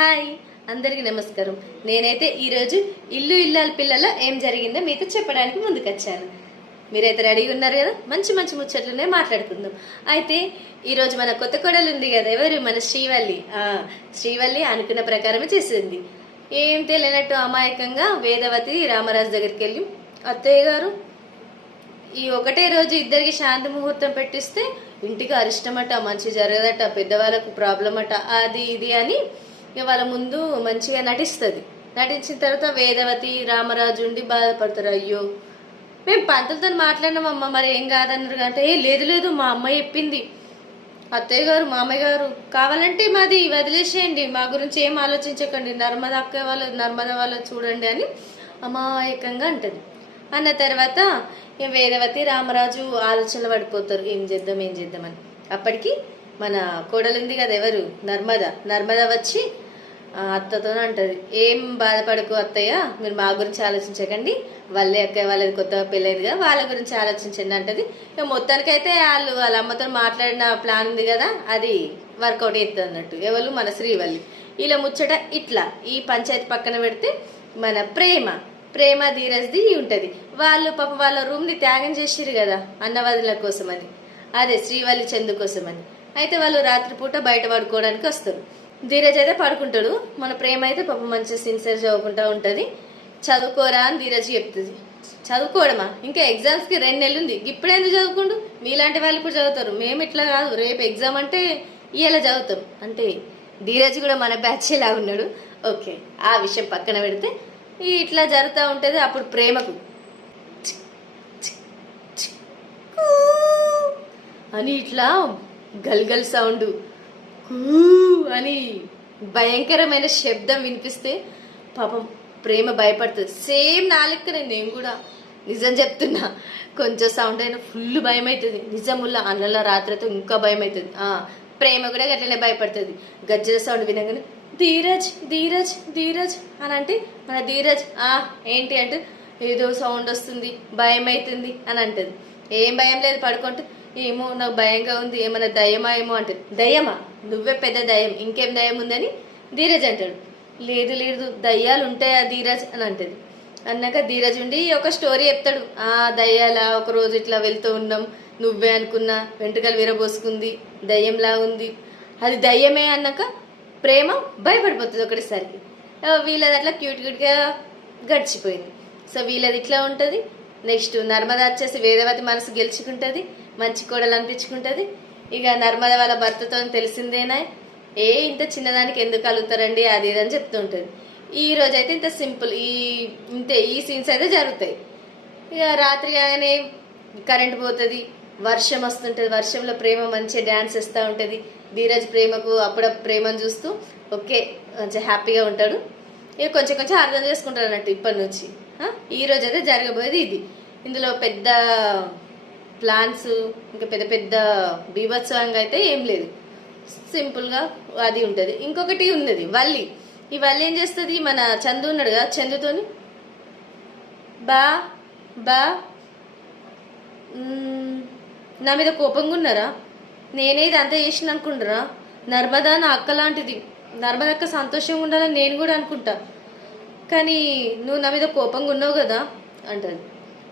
Hi అందరికీ నమస్కారం. నేనైతే ఈరోజు ఇల్లు ఇల్లాల పిల్లల ఏం జరిగిందో మీతో చెప్పడానికి ముందుకొచ్చాను. మీరైతే రెడీగా ఉన్నారు కదా? మంచి మంచి ముచ్చట్లనే మాట్లాడుకుందాం. అయితే ఈరోజు మన కొత్త కోడలు ఉంది కదా, ఎవరు? మన శ్రీవల్లి అనుకున్న ప్రకారమే చేసింది. ఏం తెలియనట్టు అమాయకంగా వేదవతి రామరాజు దగ్గరికి వెళ్ళి, అత్తయ్య గారు ఈ ఒకటే రోజు ఇద్దరికి శాంతి ముహూర్తం పెట్టిస్తే ఇంటికి అరిష్టమట, మంచి జరగదట, పెద్దవాళ్ళకు ప్రాబ్లం అట, అది ఇది అని వాళ్ళ ముందు మంచిగా నటిస్తుంది. నటించిన తర్వాత వేదవతి రామరాజు ఉండి బాధపడతారు. అయ్యో మేము పంతులతో మాట్లాడినామమ్మ, మరి ఏం కాదన్నారు అంటే, లేదు లేదు మా అమ్మ చెప్పింది, అత్తయ్య గారు మామయ్య గారు కావాలంటే మాది వదిలేసేయండి, మా గురించి ఏం ఆలోచించకండి, నర్మద వాళ్ళ చూడండి అని అమాయకంగా అంటది. అన్న తర్వాత వేదవతి రామరాజు ఆలోచనలు పడిపోతారు, ఏం చేద్దామని. అప్పటికి మన కోడలుంది కదా, ఎవరు? నర్మద వచ్చి అత్తతో అంటది, ఏం బాధపడకు అత్తయ్య, మీరు మా గురించి ఆలోచించకండి, వాళ్ళది కొత్తగా పెళ్ళైందిగా, వాళ్ళ గురించి ఆలోచించండి అంటది. ఇక మొత్తానికైతే వాళ్ళ అమ్మతో మాట్లాడిన ప్లాన్ ఉంది కదా, అది వర్కౌట్ అవుతుంది అన్నట్టు. ఎవరు? మన శ్రీవల్లి. ఇలా ముచ్చట ఇట్లా ఈ పంచాయతీ పక్కన పెడితే మన ప్రేమ ధీరజ్ది ఉంటది. వాళ్ళు పాప వాళ్ళ రూమ్ ని త్యాగం చేసిరు కదా అన్నవదుల కోసమని, అదే శ్రీవల్లి చందు కోసమని. అయితే వాళ్ళు రాత్రిపూట బయట పడుకోవడానికి వస్తారు. ధీరజ్ అయితే పడుకుంటాడు, మన ప్రేమ అయితే పాప మంచిగా సిన్సియర్ చదువుకుంటా ఉంటది. చదువుకోరా అని ధీరజ్ చెప్తుంది. చదువుకోవడమా? ఇంకా ఎగ్జామ్స్ కి 2 నెలలు ఉంది, ఇప్పుడేందుకు చదువుకుండు? మీలాంటి వాళ్ళు కూడా చదువుతారు, మేము ఇట్లా కాదు, రేపు ఎగ్జామ్ అంటే ఇలా చదువుతాం అంటే ధీరజ్ కూడా మన బ్యాచ్ లాగా ఉన్నాడు. ఓకే, ఆ విషయం పక్కన పెడితే ఇట్లా జరుగుతూ ఉంటది. అప్పుడు ప్రేమకు అని ఇట్లా గల్గల్ సౌండ్ అని భయంకరమైన శబ్దం వినిపిస్తే పాపం ప్రేమ భయపడుతుంది. సేమ్ నా లెక్కనే నేను కూడా, నిజం చెప్తున్నా, కొంచెం సౌండ్ అయినా ఫుల్ భయం అవుతుంది. నిజముల్లా అన్నల రాత్రితో ఇంకా భయం అవుతుంది. ప్రేమ కూడా గట్లనే భయపడుతుంది. గజ్జల సౌండ్ వినగానే ధీరజ్ అని అంటే మన ధీరజ్ ఏంటి అంటే, ఏదో సౌండ్ వస్తుంది, భయం అవుతుంది అని అంటది. ఏం భయం లేదు, పడుకుంటే ఏమో నాకు భయంగా ఉంది, ఏమన్నా దయ్యమా ఏమో అంటది. దయ్యమా? నువ్వే పెద్ద దయ్యం, ఇంకేం దయ్యం ఉందని ధీరజ్ అంటాడు. లేదు దయ్యాలు ఉంటాయా ధీరజ్ అని అంటది. అన్నాక ధీరజ్ ఉండి ఒక స్టోరీ చెప్తాడు. దయ్యాలా, ఒక రోజు ఇట్లా వెళ్తూ ఉన్నాం, నువ్వే అనుకున్నా, వెంట్రుకలు విరబోసుకుంది, దయ్యంలా ఉంది, అది దయ్యమే అన్నాక ప్రేమ భయపడిపోతుంది ఒకటిసారికి. వీళ్ళది అట్లా క్యూట్గా గడిచిపోయింది. సో వీళ్ళది ఇట్లా ఉంటుంది. నెక్స్ట్ నర్మద వచ్చేసి వేదవతి మనసు గెలుచుకుంటుంది, మంచి కోడలు అనిపించుకుంటుంది. ఇక నర్మద వాళ్ళ భర్తతో తెలిసిందేనా, ఇంత చిన్నదానికి ఎందుకు కలుగుతారండి అది ఇది అని చెప్తూ ఉంటుంది. ఈ రోజు అయితే ఇంత సింపుల్, ఈ సీన్స్ అయితే జరుగుతాయి. ఇక రాత్రి కాగానే కరెంట్ పోతుంది, వర్షం వస్తుంటది, వర్షంలో ప్రేమ మంచిగా డాన్స్ వేస్తూ ఉంటది. ధీరజ్ ప్రేమకు అప్పుడప్పుడు ప్రేమను చూస్తూ ఓకే మంచిగా హ్యాపీగా ఉంటాడు. ఇక కొంచెం అర్థం చేసుకుంటాడు అన్నట్టు ఇప్పటి నుంచి. ఈ రోజు అయితే జరగబోయేది ఇది. ఇందులో పెద్ద ప్లాన్స్, ఇంకా పెద్ద బీభత్సవంగా అయితే ఏం లేదు, సింపుల్గా అది ఉంటుంది. ఇంకొకటి ఉన్నది వల్లి. ఈ వల్లి ఏం చేస్తుంది, మన చందు ఉన్నాడు కదా, చందుతోని బా నా మీద కోపంగా ఉన్నారా, నేనే ఇదంతా చేసిన అనుకుంటారా, నర్మదా నా అక్క లాంటిది, నర్మద అక్క సంతోషంగా ఉండాలని నేను కూడా అనుకుంటా, కానీ నువ్వు నా మీద కోపంగా ఉన్నావు కదా అంటది.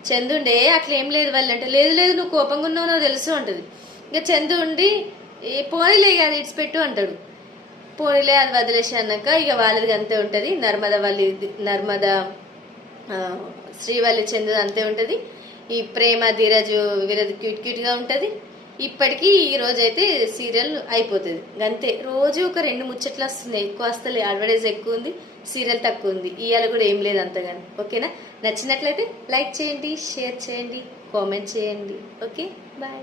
చందుండే అట్లా ఏం లేదు వాళ్ళు అంటే, లేదు నువ్వు కోపంగా ఉన్నావు నాకు తెలుసు అంటది. ఇక చందు ఉండి పోనీలే అది ఇడిచిపెట్టు అంటాడు. పోనీలే అది వదిలేసి అన్నాక ఇక వాళ్ళది అంతే ఉంటుంది. నర్మద శ్రీవల్లి చందు అంతే ఉంటుంది. ఈ ప్రేమ ధీరజు వీళ్ళది క్యూట్గా ఉంటుంది. ఇప్పటికీ ఈ రోజు అయితే సీరియల్ అయిపోతుంది అంతే. రోజు ఒక 2 ముచ్చట్లు వస్తున్నాయి, ఎక్కువ వస్తలే, అడ్వర్టైజ్ ఎక్కువ ఉంది, సీరియల్ తక్కువ ఉంది. ఇవాళ కూడా ఏం లేదు అంతగాని. ఓకేనా? నచ్చినట్లయితే లైక్ చేయండి, షేర్ చేయండి, కామెంట్ చేయండి. Okay, bye.